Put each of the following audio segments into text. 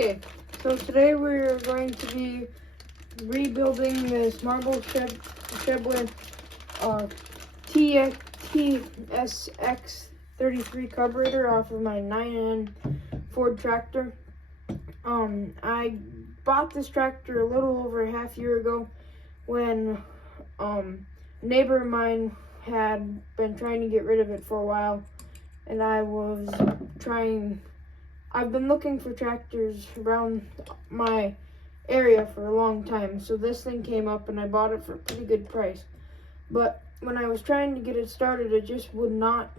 Okay, so today we're going to be rebuilding this marble scheubler TSX33 carburetor off of my 9N Ford tractor. I bought this tractor a little over a half year ago when a neighbor of mine had been trying to get rid of it for a while, and I've been looking for tractors around my area for a long time, so this thing came up and I bought it for a pretty good price. But when I was trying to get it started, it just would not,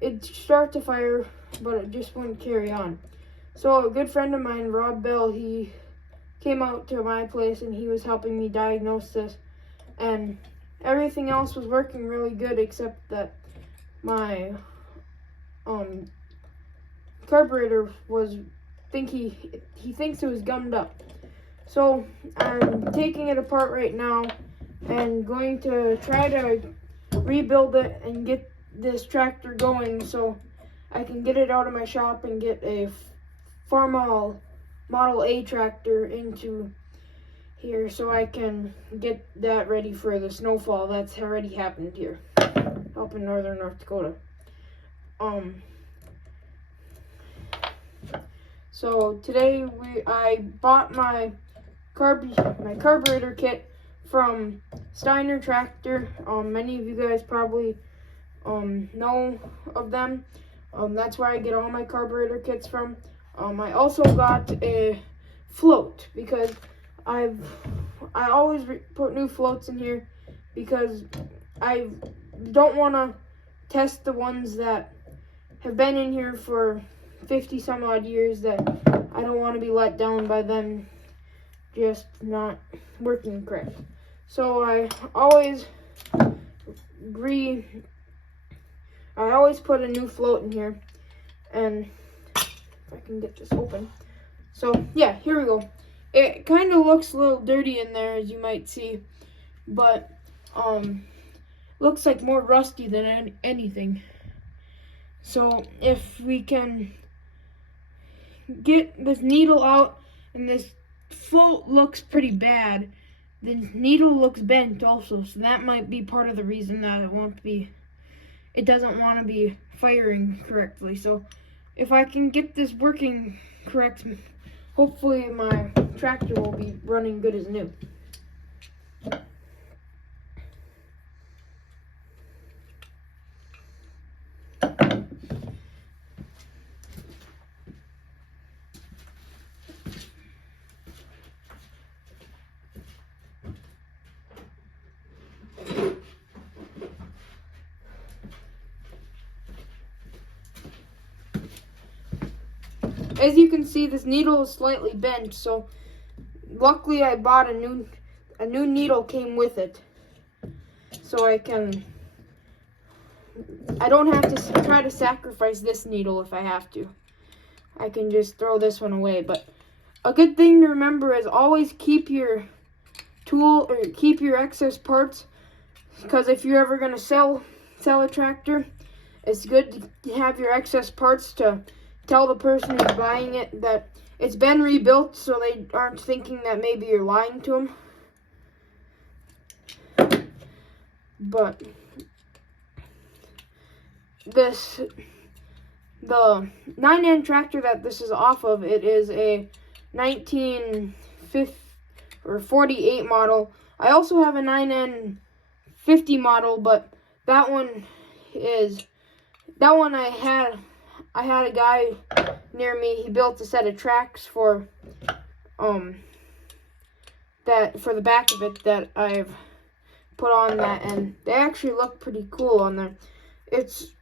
it'd start to fire, but it just wouldn't carry on. So a good friend of mine, Rob Bell, he came out to my place and he was helping me diagnose this, and everything else was working really good except that my carburetor he thinks it was gummed up. So I'm taking it apart right now and going to try to rebuild it and get this tractor going so I can get it out of my shop and get a Farmall Model A tractor into here so I can get that ready for the snowfall that's already happened here up in northern North Dakota. So today I bought my carburetor kit from Steiner Tractor. Many of you guys probably know of them. That's where I get all my carburetor kits from. I also got a float because I always put new floats in here because I don't want to test the ones that have been in here for 50 some odd years that I don't want to be let down by them just not working correct. So I always put a new float in here, and if I can get this open. So yeah, here we go. It kind of looks a little dirty in there, as you might see, but looks like more rusty than anything. So if we can get this needle out, and this float looks pretty bad, the needle looks bent also, so that might be part of the reason that it doesn't want to be firing correctly. So if I can get this working correct, hopefully my tractor will be running good as new. As you can see, this needle is slightly bent, so luckily I bought a new needle came with it, so I don't have to try to sacrifice this needle if I have to. I can just throw this one away. But a good thing to remember is always keep your keep your excess parts, because if you're ever gonna sell a tractor, it's good to have your excess parts to tell the person who's buying it that it's been rebuilt, so they aren't thinking that maybe you're lying to them. But the 9N tractor that this is off of, it is a 1948 model. I also have a 9N 50 model, but that one I had a guy near me, he built a set of tracks for the back of it that I've put on that, and they actually look pretty cool on there. It's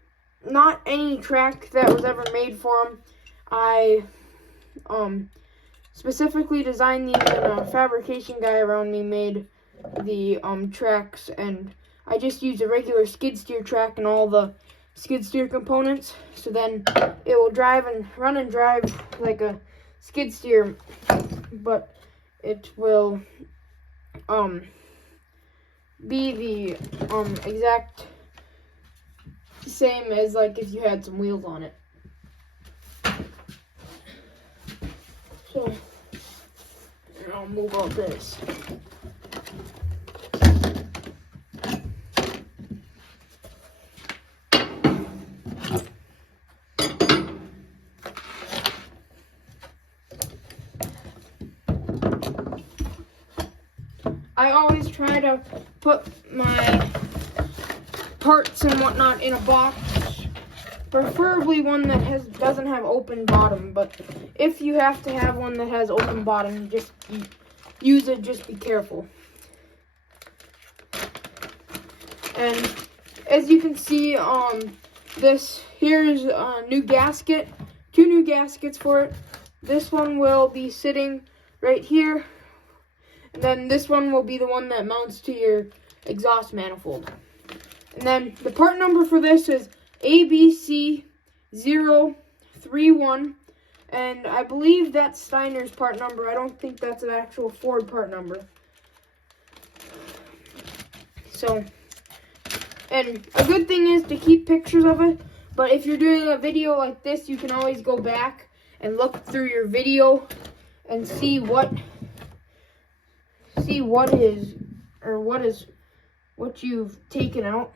not any track that was ever made for them. I specifically designed these, and a fabrication guy around me made the tracks, and I just used a regular skid steer track and all the skid steer components, so then it will run and drive like a skid steer, but it will be the exact same as like if you had some wheels on it. So, and I'll move all this. I always try to put my parts and whatnot in a box, preferably one that doesn't have open bottom, but if you have to have one that has open bottom, just use it, just be careful. And as you can see, here's a new gasket, 2 new gaskets for it. This one will be sitting right here, and then this one will be the one that mounts to your exhaust manifold. And then the part number for this is ABC031, and I believe that's Steiner's part number. I don't think that's an actual Ford part number. So, and a good thing is to keep pictures of it, but if you're doing a video like this, you can always go back and look through your video and see what you've taken out.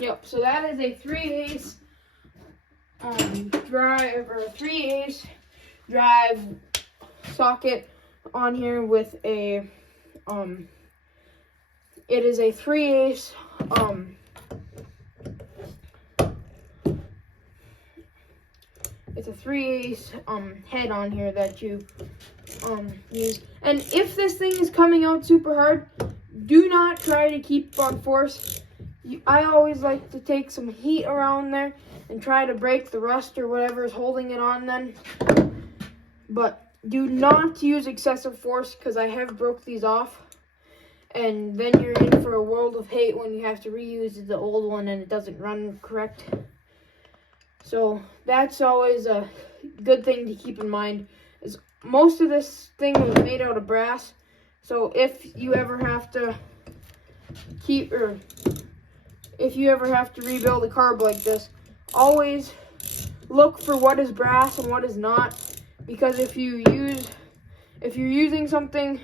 Yep, so that is a 3/8 drive socket on here with a it is a 3/8 it's a 3/8 head on here that you use. And if this thing is coming out super hard, do not try to keep on force. I always like to take some heat around there and try to break the rust or whatever is holding it on then. But do not use excessive force, because I have broke these off. And then you're in for a world of hate when you have to reuse the old one and it doesn't run correct. So that's always a good thing to keep in mind. Is most of this thing was made out of brass. So if you ever have to rebuild a carb like this, always look for what is brass and what is not, because if you're using something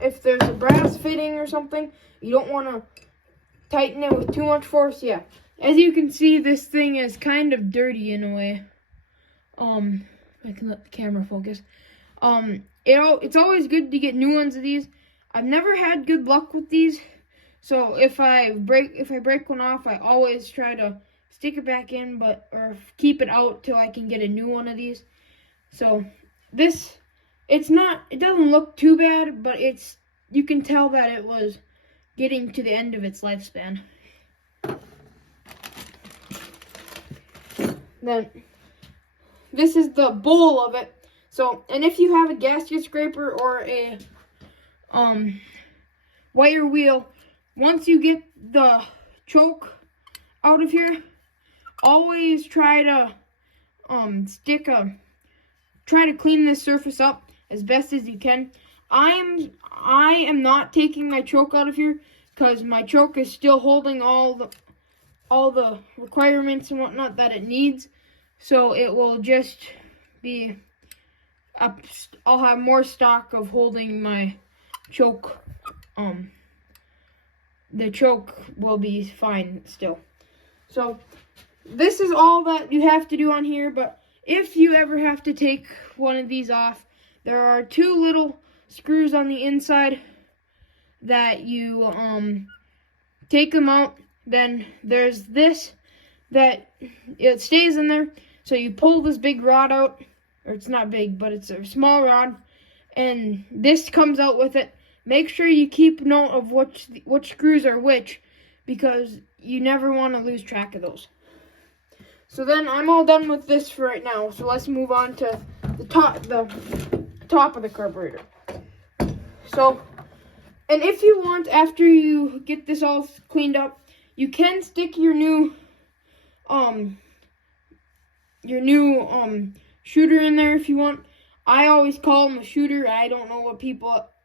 if there's a brass fitting or something, you don't want to tighten it with too much force. Yeah, as you can see, this thing is kind of dirty in a way. I can let the camera focus. It's always good to get new ones of these. I've never had good luck with these, so if I break one off, I always try to stick it back in, or keep it out till I can get a new one of these. So it doesn't look too bad, but you can tell that it was getting to the end of its lifespan. Then this is the bowl of it. So, and if you have a gasket scraper or a wire wheel, once you get the choke out of here, always try to try to clean this surface up as best as you can. I am not taking my choke out of here because my choke is still holding all the requirements and whatnot that it needs. So it will just be I'll have more stock of holding my choke. The choke will be fine still. So this is all that you have to do on here, but if you ever have to take one of these off, there are 2 little screws on the inside that you take them out. Then there's this that it stays in there. So you pull this big rod out, or it's not big, but it's a small rod, and this comes out with it. Make sure you keep note of which screws are which, because you never want to lose track of those. So then I'm all done with this for right now. So let's move on to the top of the carburetor. So, and if you want, after you get this all cleaned up, you can stick your new shooter in there if you want. I always call them a shooter. I don't know what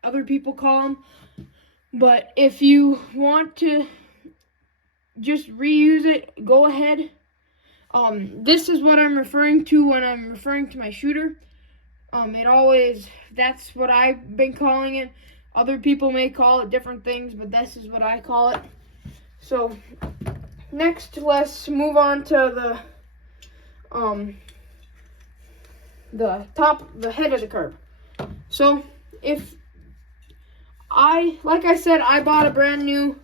other people call them. But if you want to just reuse it, go ahead. This is what I'm referring to when I'm referring to my shooter. That's what I've been calling it. Other people may call it different things, but this is what I call it. So, next, let's move on to the head of the carb. So, like I said, I bought a brand new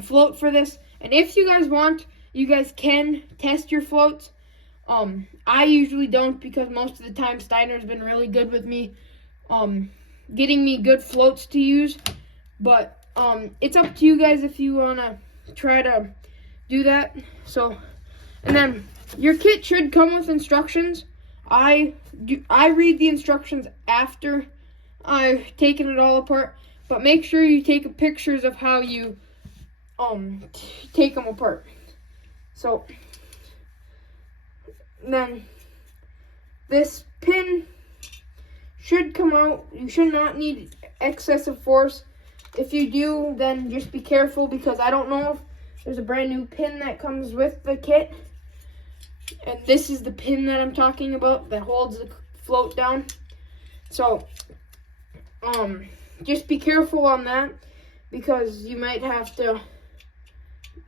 float for this, and if you guys want, you guys can test your floats. I usually don't, because most of the time Steiner's been really good with me, getting me good floats to use. But it's up to you guys if you wanna try to do that. So, and then your kit should come with instructions. I read the instructions after I've taken it all apart, but make sure you take pictures of how you take them apart. So then this pin should come out. You should not need excessive force. If you do, then just be careful, because I don't know if there's a brand new pin that comes with the kit. And this is the pin that I'm talking about that holds the float down. So just be careful on that, because you might have to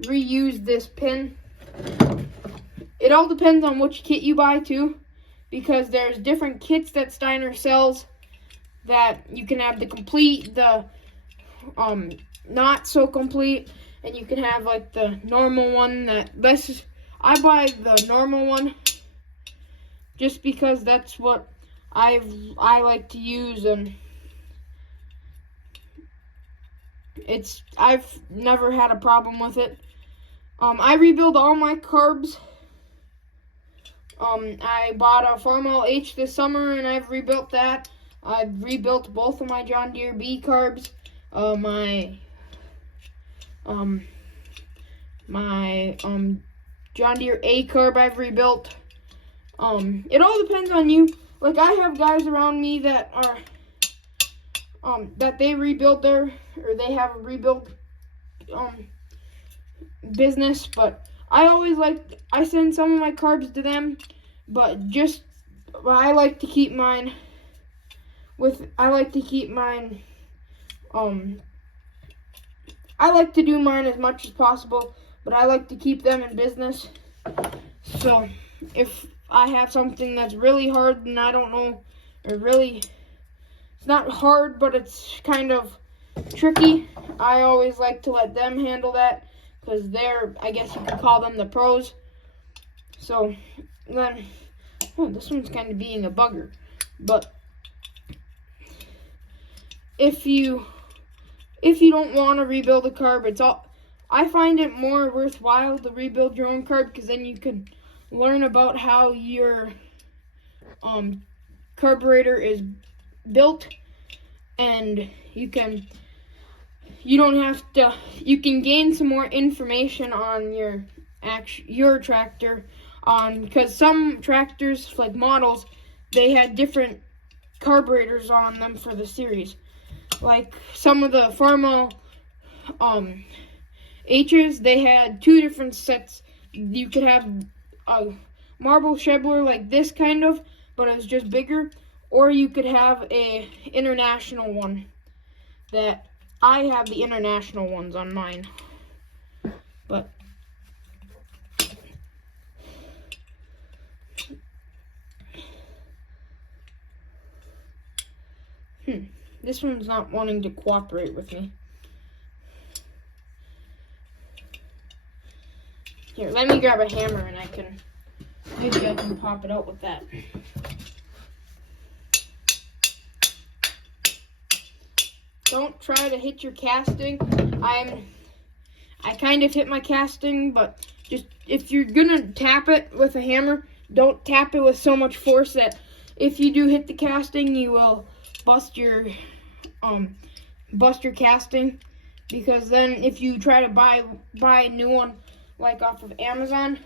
reuse this pin. It all depends on which kit you buy too, because there's different kits that Steiner sells that you can have the complete, the not so complete, and you can have like the normal one. I buy the normal one just because that's what I like to use, and I've never had a problem with it. I rebuild all my carbs. I bought a Farmall H this summer, and I've rebuilt that. I've rebuilt both of my John Deere B carbs. My John Deere A carb I've rebuilt. It all depends on you. Like, I have guys around me that are that they rebuild they have a rebuild business, but I send some of my carbs to them, but I like to keep mine I like to do mine as much as possible, but I like to keep them in business. So if I have something that's really hard and I don't know, it's not hard, but it's kind of tricky, I always like to let them handle that, because I guess you could call them the pros. So then, this one's kind of being a bugger. But if you don't want to rebuild a carb, I find it more worthwhile to rebuild your own carb, because then you can learn about how your carburetor is built, and you can gain some more information on your tractor, because some tractors, like models, they had different carburetors on them for the series. Like some of the Farmall H's, they had two different sets. You could have a marble scheubler like this kind of, but it was just bigger, or you could have a international one. That I have the international ones on mine. But this one's not wanting to cooperate with me. Here, let me grab a hammer and maybe I can pop it out with that. don't try to hit your casting. I kind of hit my casting, but just if you're gonna tap it with a hammer, don't tap it with so much force that if you do hit the casting, you will bust your casting. Because then if you try to buy a new one like off of Amazon,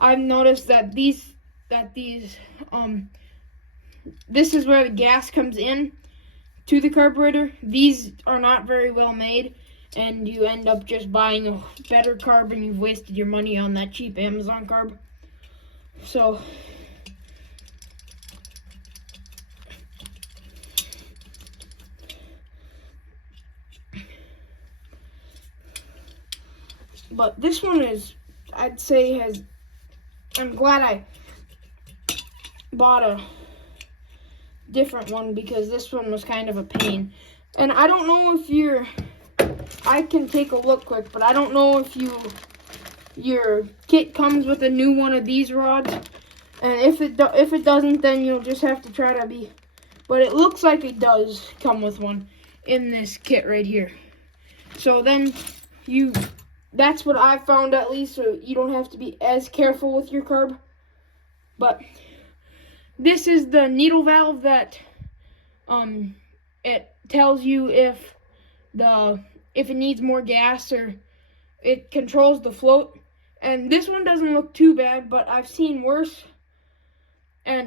I've noticed that this is where the gas comes in to the carburetor. These are not very well made, and you end up just buying a better carb and you've wasted your money on that cheap Amazon carb. So but this one is, I'd say, I'm glad I bought a different one because this one was kind of a pain. And I don't know if I can take a look quick, but I don't know if your kit comes with a new one of these rods. And if it doesn't, then you'll just have to try to be, but it looks like it does come with one in this kit right here. So then that's what I found, at least, so you don't have to be as careful with your carb. But this is the needle valve that it tells you if it needs more gas, or it controls the float. And this one doesn't look too bad, but I've seen worse. And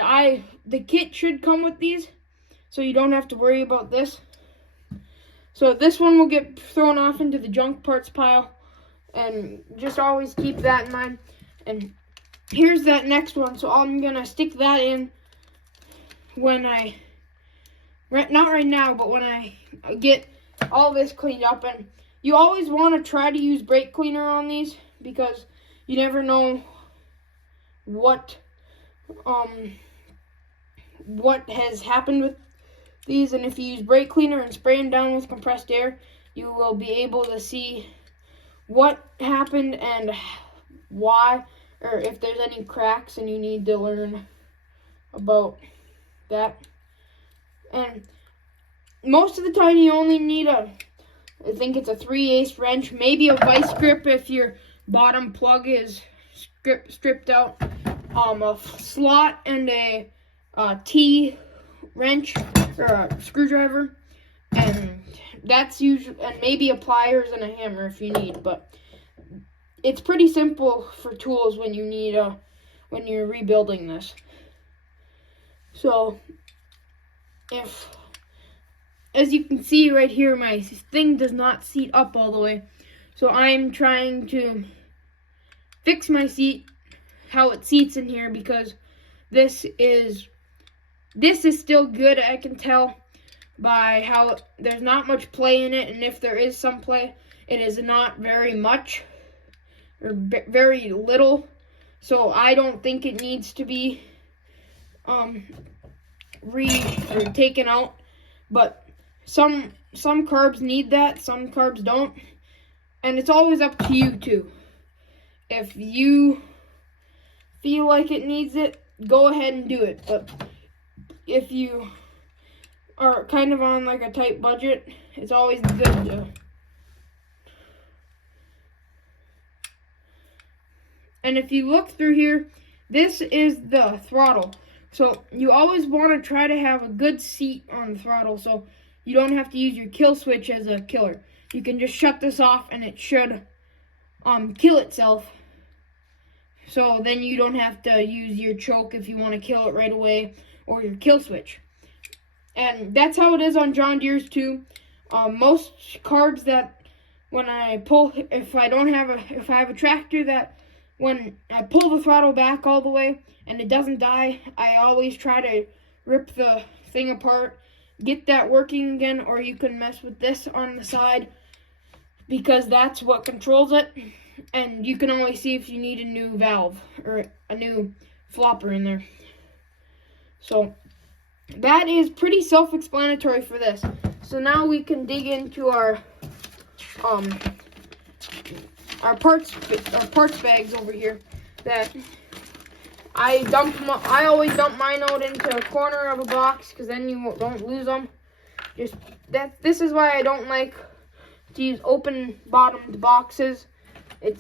the kit should come with these, so you don't have to worry about this. So this one will get thrown off into the junk parts pile. And just always keep that in mind. And here's that next one. So I'm going to stick that in when not right now, but when I get all this cleaned up. And you always want to try to use brake cleaner on these, because you never know what has happened with these. And if you use brake cleaner and spray them down with compressed air, you will be able to see what happened and why, or if there's any cracks, and you need to learn about that. And most of the time you only need I think it's a 3/8 wrench, maybe a vice grip if your bottom plug is stripped out, a slot, and a T wrench or a screwdriver, and that's usually, and maybe a pliers and a hammer if you need. But it's pretty simple for tools when you need when you're rebuilding this. So as you can see right here, my thing does not seat up all the way, so I'm trying to fix my seat, how it seats in here, because this is still good. I can tell by how there's not much play in it, and if there is some play, it is not very much, or very little. So I don't think it needs to be taken out. But some carbs need that, some carbs don't, and it's always up to you too. If you feel like it needs it, go ahead and do it. But if you are kind of on like a tight budget, it's always good to. And if you look through here, this is the throttle. So you always want to try to have a good seat on the throttle, so you don't have to use your kill switch as a killer. You can just shut this off and it should kill itself. So then you don't have to use your choke if you want to kill it right away, or your kill switch. And that's how it is on John Deere's too. Most carbs that when I pull, if I have a tractor that when I pull the throttle back all the way and it doesn't die, I always try to rip the thing apart, get that working again, or you can mess with this on the side, because that's what controls it. And you can always see if you need a new valve or a new flopper in there. So that is pretty self-explanatory for this. So now we can dig into our parts bags over here that I always dump mine out into a corner of a box, because then you don't lose them. This is why I don't like to use open bottomed boxes. It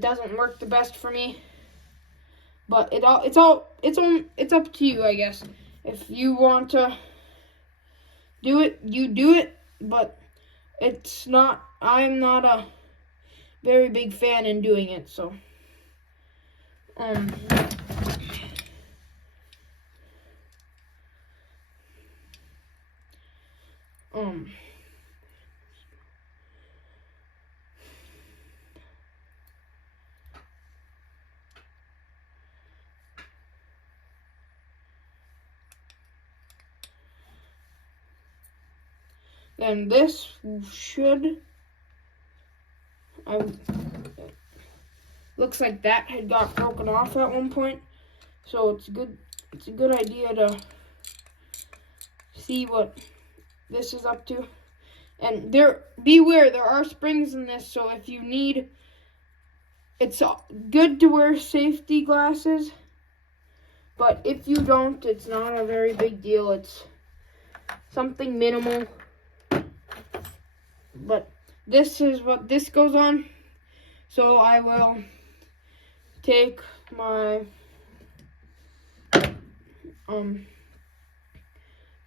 doesn't work the best for me. But it's up to you, I guess. If you want to do it, you do it. But I'm not a very big fan in doing it. So, then this looks like that had got broken off at one point, so it's a good idea to see what this is up to. And beware, there are springs in this, so if you need, it's good to wear safety glasses, but if you don't, it's not a very big deal. It's something minimal. But this is what this goes on. So I will take my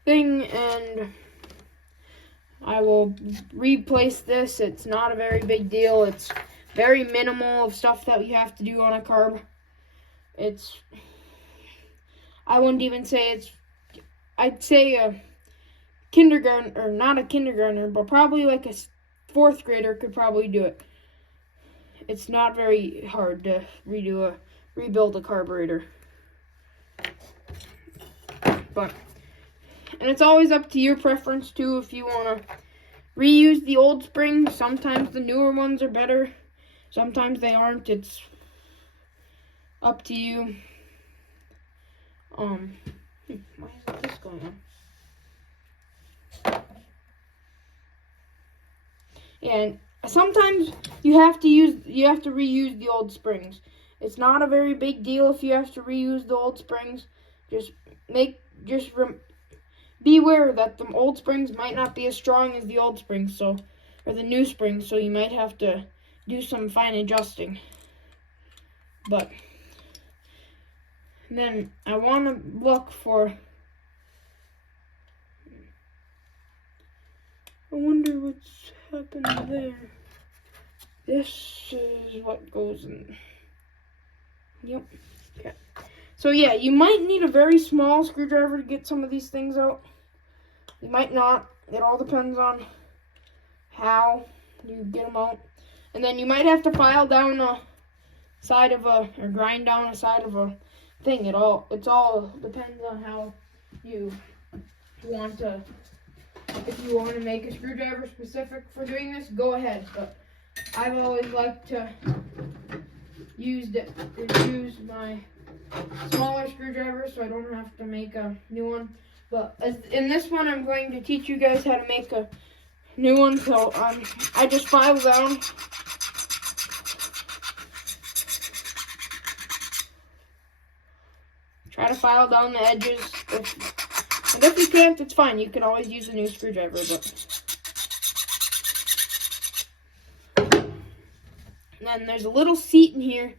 thing and I will replace this. It's not a very big deal. It's very minimal of stuff that you have to do on a carb. I wouldn't even say I'd say a kindergarten, or not a kindergartner, but probably like a 4th grader could probably do it. It's not very hard to rebuild a carburetor. And it's always up to your preference too. If you want to reuse the old springs, sometimes the newer ones are better. Sometimes they aren't. It's up to you. Why isn't this going on? And sometimes you have to reuse the old springs. It's not a very big deal if you have to reuse the old springs. Beware that the old springs might not be as strong as the old springs, or the new springs, so you might have to do some fine adjusting. But then I want to look for, I wonder what's happened there. This is what goes in. Yep. Okay. So yeah, you might need a very small screwdriver to get some of these things out. You might not. It all depends on how you get them out. And then you might have to file down a side of or grind down a side of a thing. It all depends on how you want to. If you want to make a screwdriver specific for doing this, go ahead. But I've always liked to use my smaller screwdriver, so I don't have to make a new one. But in this one, I'm going to teach you guys how to make a new one. So I just file down. Try to file down the edges. And if you can't, it's fine. You can always use a new screwdriver. And then there's a little seat in here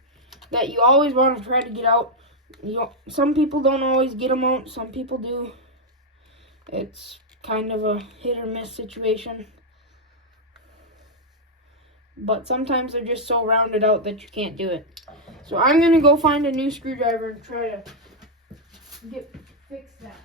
that you always want to try to get out. Some people don't always get them out. Some people do. It's kind of a hit or miss situation. But sometimes they're just so rounded out that you can't do it. So I'm going to go find a new screwdriver and try to fix that.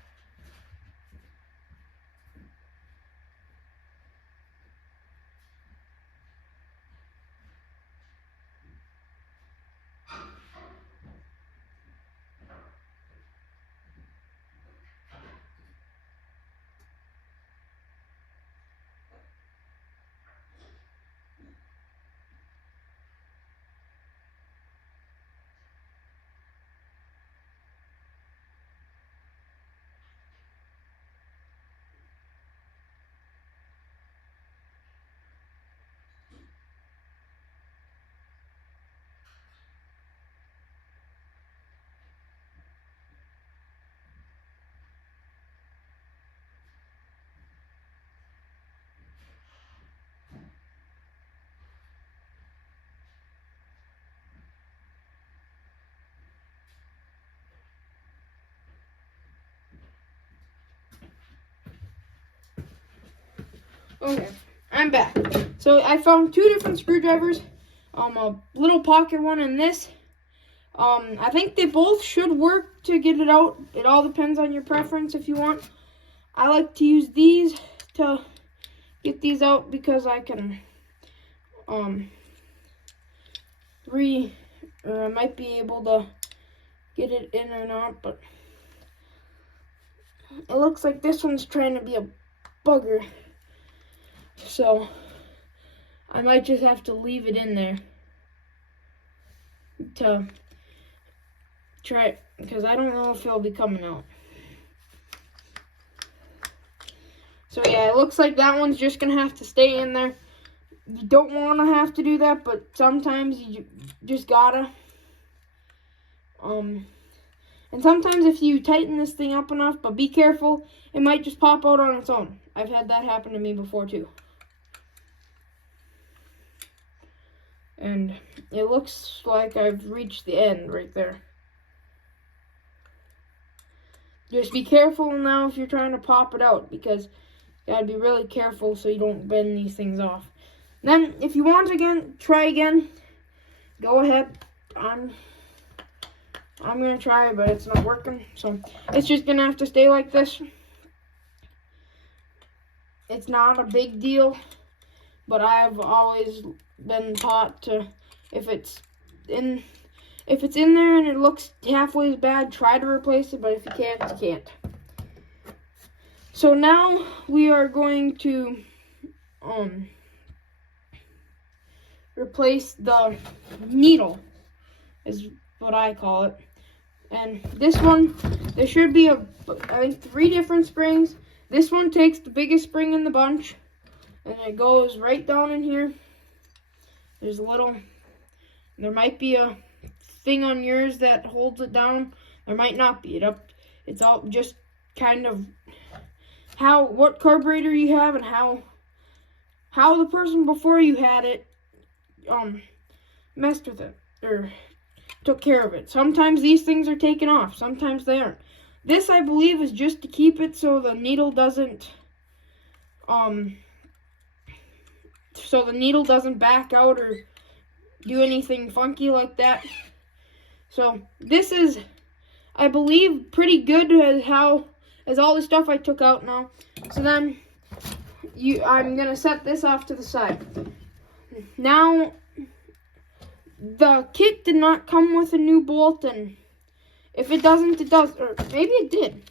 Okay, I'm back. So I found 2 different screwdrivers. A little pocket one and this. I think they both should work to get it out. It all depends on your preference if you want. I like to use these to get these out because I can I might be able to get it in or not, but it looks like this one's trying to be a bugger. So I might just have to leave it in there to try it, because I don't know if it'll be coming out. So yeah, it looks like that one's just gonna have to stay in there. You don't want to have to do that, but sometimes you just gotta. And sometimes if you tighten this thing up enough, but be careful, it might just pop out on its own. I've had that happen to me before too. And it looks like I've reached the end right there. Just be careful now if you're trying to pop it out, because you gotta be really careful so you don't bend these things off. Then, if you want to try again, go ahead. I'm gonna try, but it's not working, so it's just gonna have to stay like this. It's not a big deal, but I've always been taught to, if it's in there and it looks halfway as bad, try to replace it, but if you can't, you can't. So now we are going to replace the needle, is what I call it. And this one, there should be I think 3 different springs. This one takes the biggest spring in the bunch, and it goes right down in here. There's a little, there might be a thing on yours that holds it down. There might not be. It's all just kind of what carburetor you have and how the person before you had it messed with it or took care of it. Sometimes these things are taken off, sometimes they aren't. This, I believe, is just to keep it so the needle doesn't back out or do anything funky like that. So this is, I believe, pretty good as all the stuff I took out now. So then I'm gonna set this off to the side. Now, the kit did not come with a new bolt, and if it doesn't, it does, or maybe it did.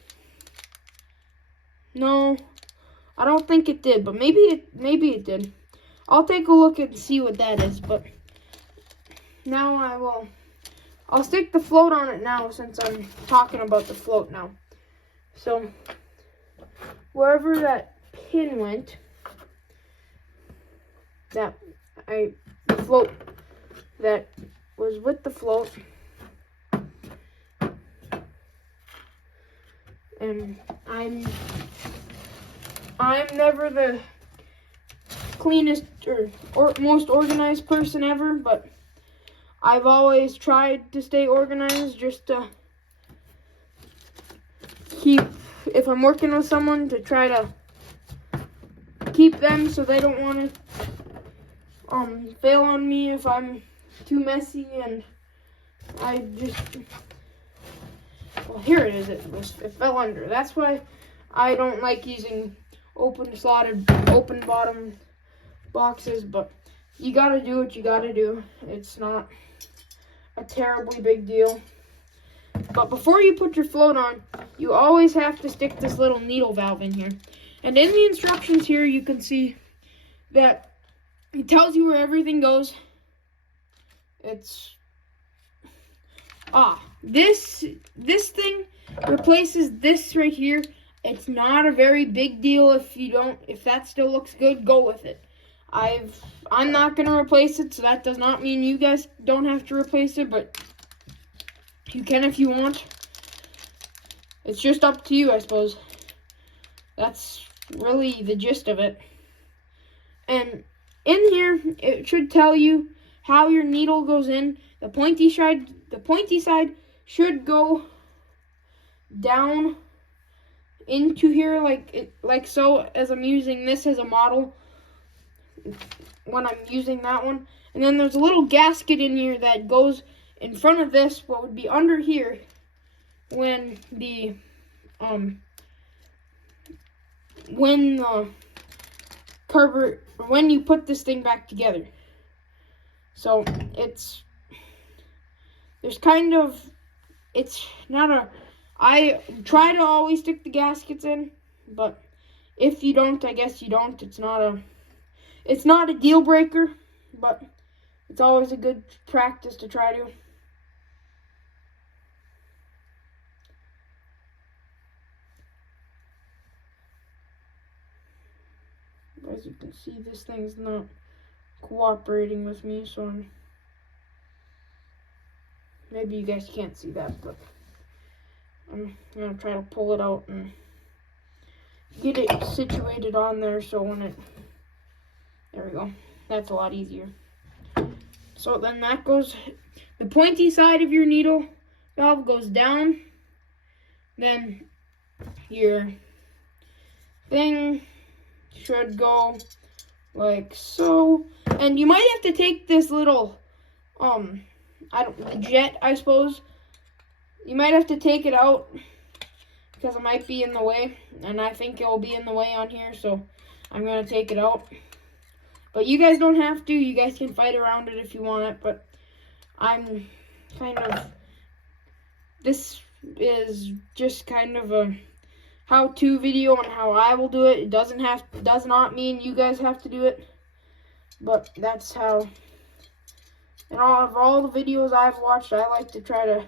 No, I don't think it did, but maybe it did. I'll take a look and see what that is, but now I'll stick the float on it now since I'm talking about the float now. So, wherever that pin went, the float that was with the float, and I'm never the cleanest or most organized person ever, but I've always tried to stay organized just to keep, if I'm working with someone, to try to keep them so they don't want to fail on me if I'm too messy. And I just, well, here it is. It fell under. That's why I don't like using open bottom boxes, but you gotta do what you gotta do. It's not a terribly big deal. But before you put your float on, you always have to stick this little needle valve in here. And in the instructions here, you can see that it tells you where everything goes. It's this thing replaces this right here. It's not a very big deal. If that still looks good, go with it. I'm not gonna replace it, so that does not mean you guys don't have to replace it, but you can if you want. It's just up to you, I suppose. That's really the gist of it. And in here, it should tell you how your needle goes in. The pointy side should go down into here like so, as I'm using this as a model. when I'm using that one. And then there's a little gasket in here that goes in front of this, what would be under here, when the carburetor, when you put this thing back together. So it's not a, I try to always stick the gaskets in, but if you don't, I guess you don't. It's not a deal breaker, but it's always a good practice to try to. As you can see, this thing's not cooperating with me, so maybe you guys can't see that, but I'm gonna try to pull it out and get it situated on there so there we go. That's a lot easier. So then that goes, the pointy side of your needle valve goes down, then your thing should go like so, and you might have to take this little the jet, I suppose. You might have to take it out because it might be in the way, and I think it will be in the way on here, so I'm gonna take it out. But you guys don't have to. You guys can fight around it if you want it, but I'm this is just kind of a how-to video on how I will do it. It does not mean you guys have to do it, but that's how. In all the videos I've watched, I like to try to,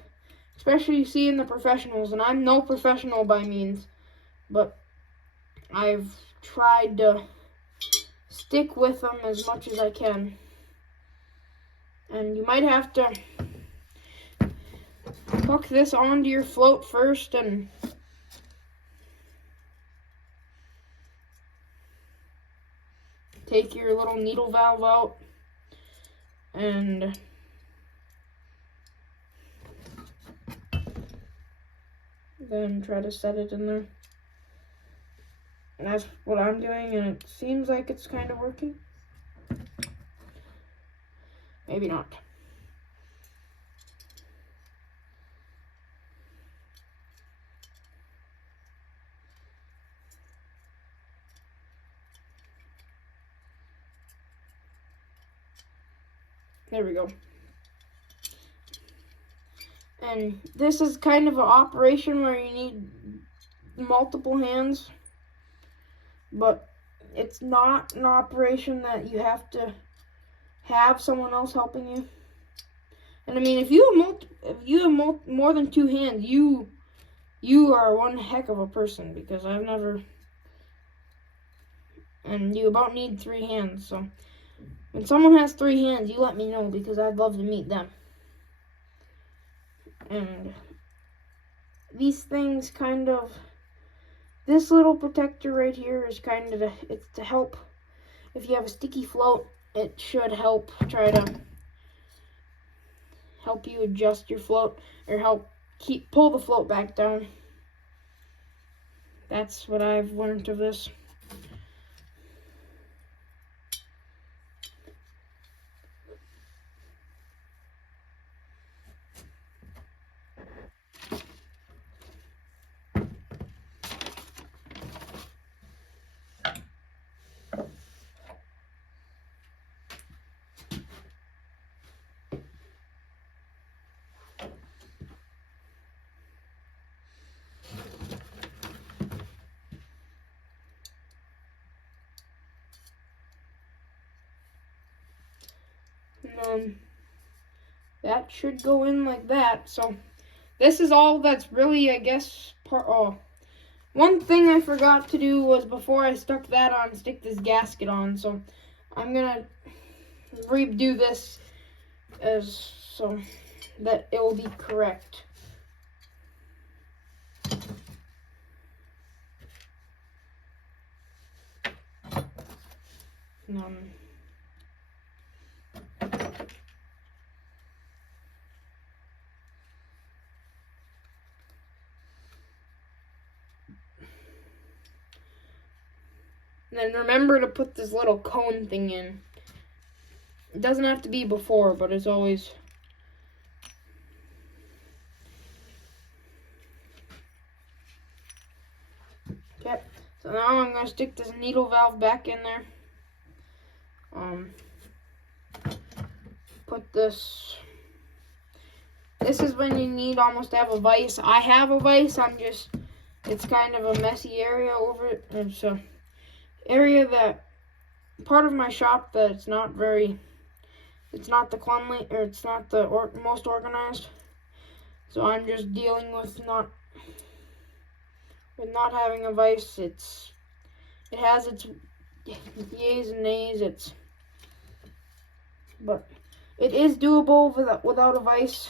especially seeing the professionals, and I'm no professional by means, but I've tried to stick with them as much as I can. And you might have to hook this onto your float first and take your little needle valve out and then try to set it in there. And that's what I'm doing, and it seems like it's kind of working. Maybe not. There we go. And this is kind of an operation where you need multiple hands, but it's not an operation that you have to have someone else helping you. And I mean, if you have more than two hands, you are one heck of a person, because I've never. And you about need 3 hands, so when someone has 3 hands, you let me know, because I'd love to meet them. And these things this little protector right here is it's to help. If you have a sticky float, it should help you adjust your float, or pull the float back down. That's what I've learned of this. And that should go in like that. So this is all that's really, I guess, one thing I forgot to do was, before I stuck that on, stick this gasket on. So I'm gonna redo this so that it will be correct. And then remember to put this little cone thing in. It doesn't have to be before, but it's always... Okay, so now I'm going to stick this needle valve back in there. Put this... This is when you need almost to have a vise. I have a vise, it's kind of a messy area over it. It's a area that, part of my shop that it's not the cleanly, or it's not the most organized. So I'm just dealing with not having a vise. It has its yays and nays. But it is doable without a vise.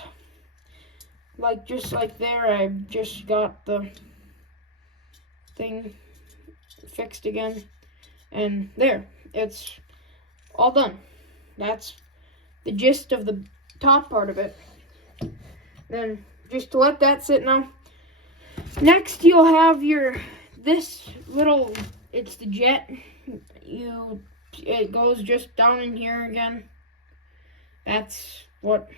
Just like there, I just got the thing fixed again. And there, it's all done. That's the gist of the top part of it. Then, just to let that sit now. Next, you'll have it's the jet. It goes just down in here again. That's what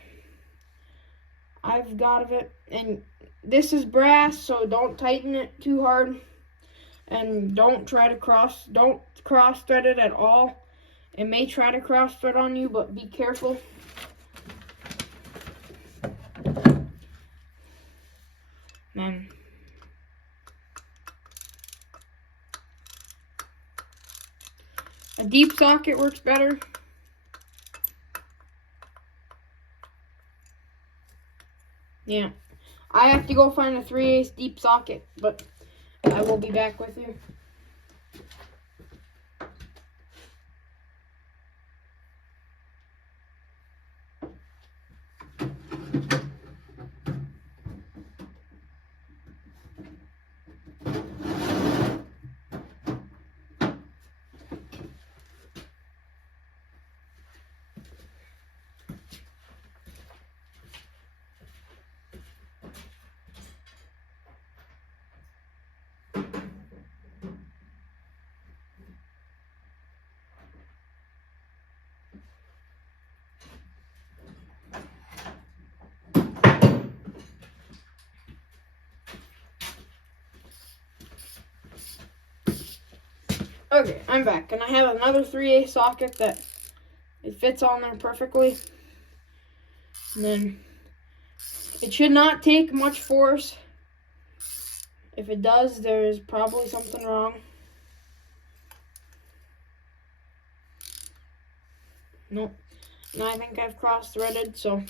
I've got of it. And this is brass, so don't tighten it too hard. And don't cross thread it at all. It may try to cross thread on you, but be careful. And a deep socket works better. Yeah, I have to go find a 3/8 deep socket, but I will be back with you. Okay, I'm back, and I have another 3/8 socket that it fits on there perfectly. And then it should not take much force. If it does, there is probably something wrong. Nope. And I think I've cross-threaded, so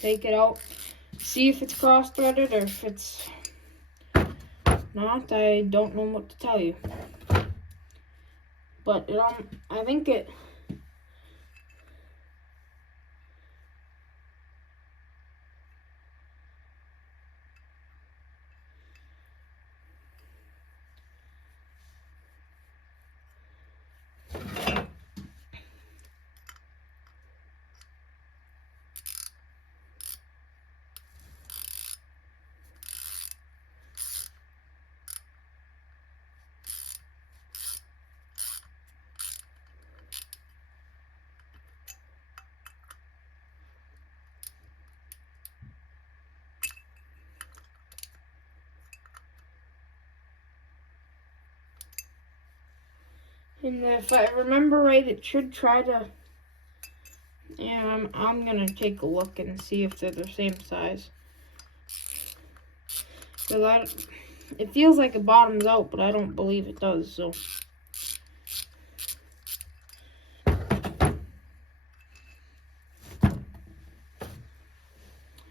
take it out. See if it's cross-threaded, or if it's not, I don't know what to tell you. But I think it... And if I remember right, it should try to... Yeah, I'm gonna take a look and see if they're the same size. Because it feels like it bottoms out, but I don't believe it does, so...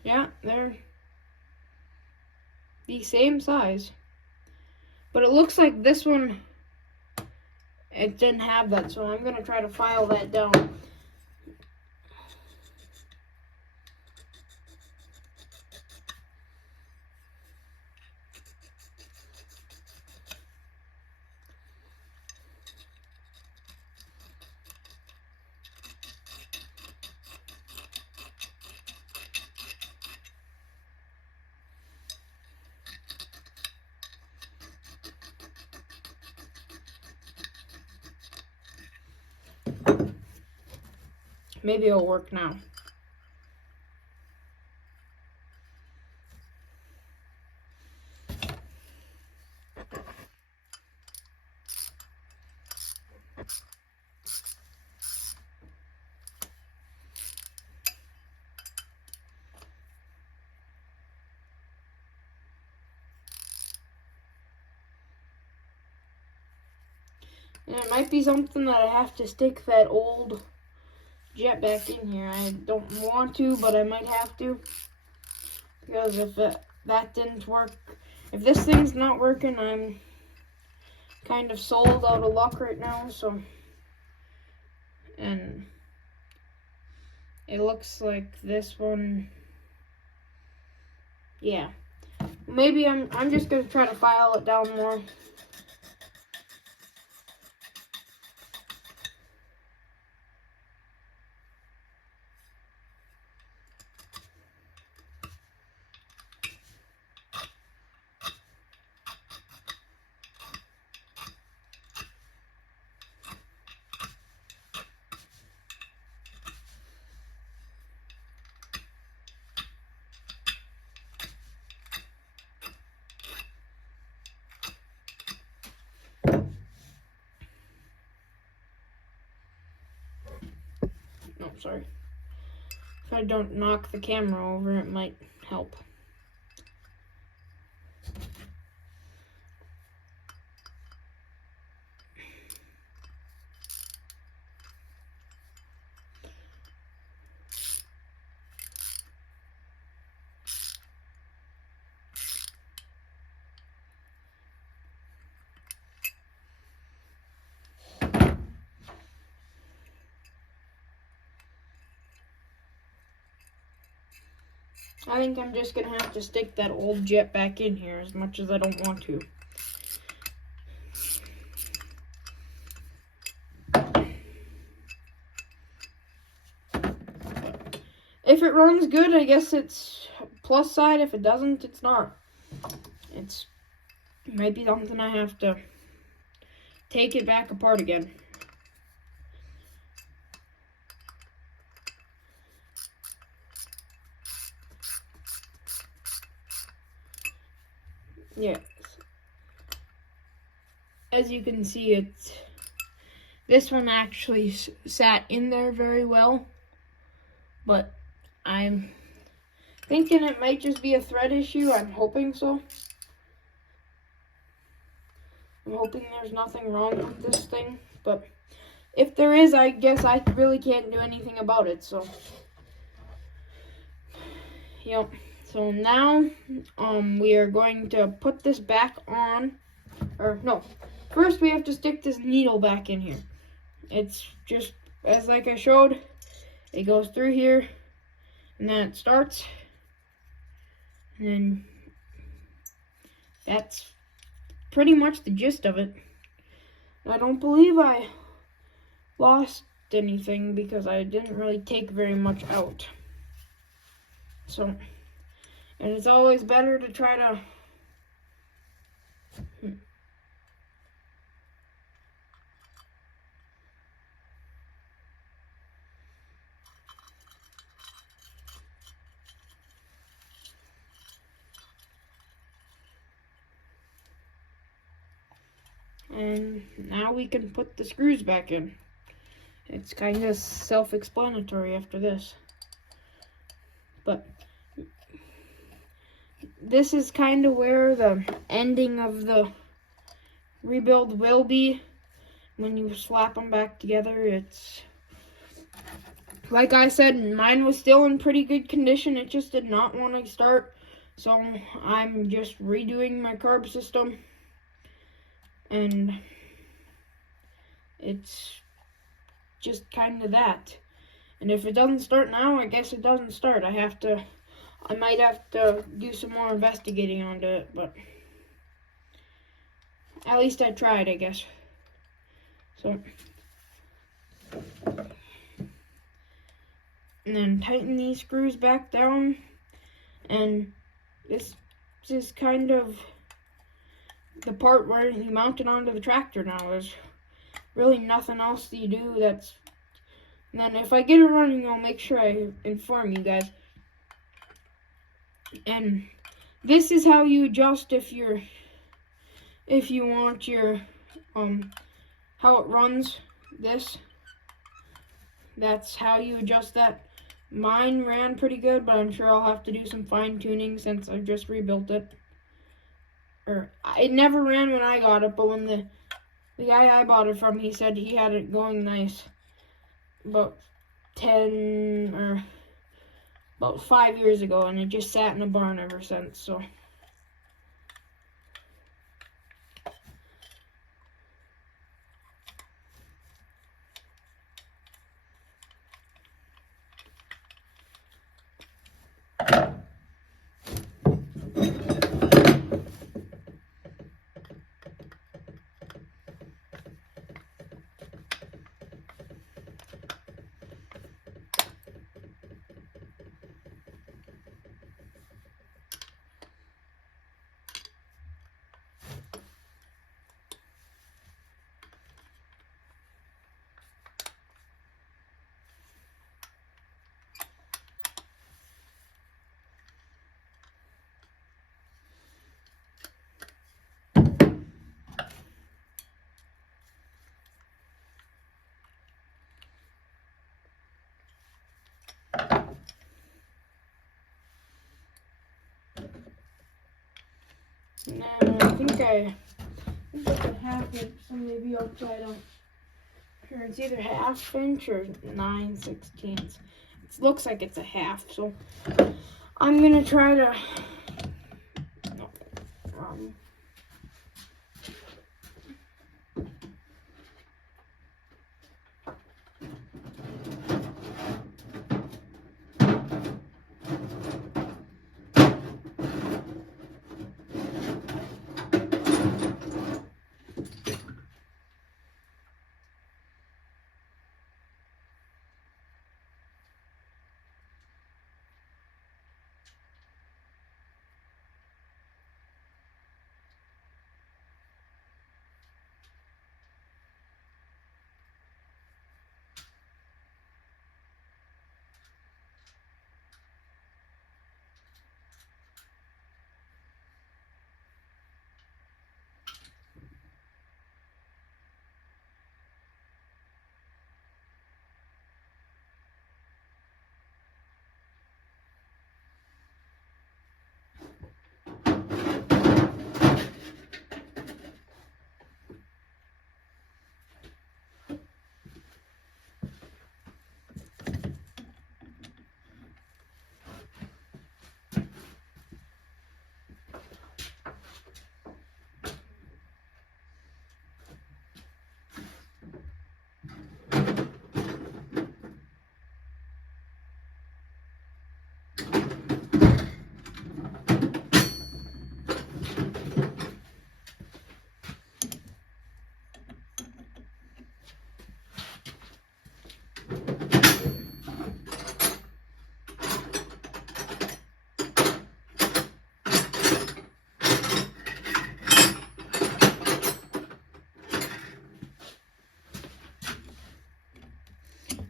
Yeah, they're the same size. But it looks like this one... It didn't have that, so I'm going to try to file that down. maybe it'll work now. And it might be something that I have to stick that old jet back in here. I don't want to, but I might have to. Because if that didn't work, if this thing's not working, I'm kind of sold out of luck right now. So, and it looks like this one, yeah. Maybe I'm just gonna try to file it down more. No, sorry. If I don't knock the camera over, it might help. I think I'm just gonna have to stick that old jet back in here, as much as I don't want to. If it runs good, I guess it's plus side. If it doesn't, it's not. It might be something I have to take it back apart again. Yes. As you can see, this one actually sat in there very well, but I'm thinking it might just be a thread issue. I'm hoping so. I'm hoping there's nothing wrong with this thing, but if there is, I guess I really can't do anything about it, so. Yep. So now, we are going to put this back on, or no, first we have to stick this needle back in here. It's just, as like I showed, it goes through here, and then it starts, and then that's pretty much the gist of it. I don't believe I lost anything because I didn't really take very much out. So, and it's always better to try to and now we can put the screws back in. It's kind of self-explanatory after this. But this is kind of where the ending of the rebuild will be. When you slap them back together, it's like I said, mine was still in pretty good condition. It just did not want to start. So I'm just redoing my carb system. And it's just kind of that. And if it doesn't start now, I guess it doesn't start. I might have to do some more investigating onto it, but at least I tried, I guess. So, and then tighten these screws back down, and this is kind of the part where you mount it onto the tractor now. There's really nothing else that you do that's And then if I get it running, I'll make sure I inform you guys. And this is how you adjust if you want your how it runs. That's how you adjust that. Mine ran pretty good, but I'm sure I'll have to do some fine tuning since I've just rebuilt it. It never ran when I got it, but when the guy I bought it from, he said he had it going nice. About 5 years ago, and it just sat in a barn ever since. So. Now, I think it's a half inch, so maybe I'll try to, or it's either ½ inch or 9/16. It looks like it's a half, so I'm gonna try to,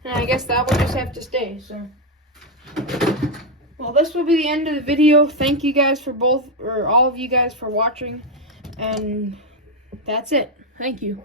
and I guess that will just have to stay, so. Well, this will be the end of the video. Thank you guys for all of you guys for watching, and that's it. Thank you.